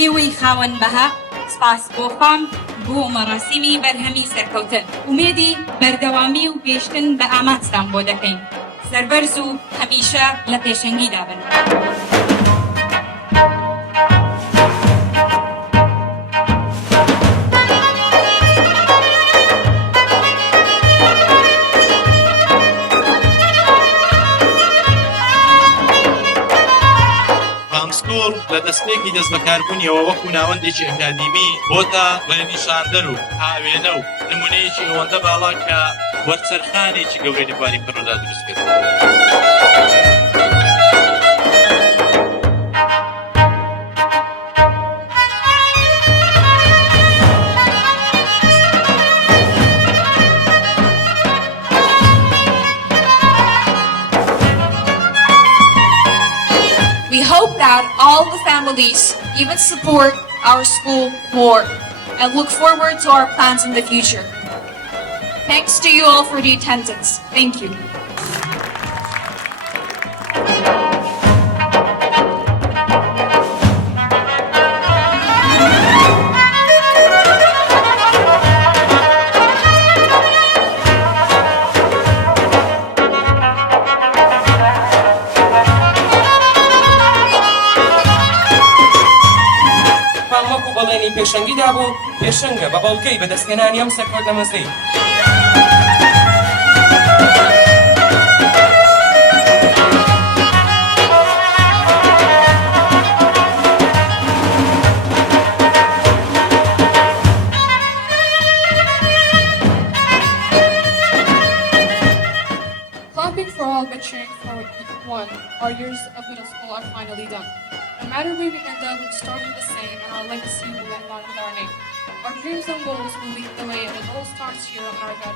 ئێوەی خاوەن بەها سپاس بۆ خام بۆ مەراسیمی بەرهەمی سەرکەوتن ومێدی بەردەوامی و پێشتن بە ئاماتتان بۆ دەکەین سەربەرز و هەمیشە لە پێشەنگیدا بن. سکووڵ لە دەستێکی دەست بەکاربوونیەوە وەکو ناوەندێکی ئەکادیمی بۆتە ڕێنیشاندەر و هاوێنە و نمونەیەکی ئەوەندە باڵا کە وەرچەرخانێکی گەورەی لەباری پەروەردە دروست کرد. We hope that all the families even support our school more and look forward to our plans in the future. Thanks to you all for the attendance. Thank you. بەڵێنی پێشەنگیدا بوو پێشەنگە بە بەڵگەی بەدەستهێنانی ئەم سەرکەوتە مەزەی. Clapping for all but cheering for one. Our years of middle school are finally done. No matter where we end up, we started the same, and our legacy will end on with our name. Our dreams and goals will lead the way, and it all starts here on our bed.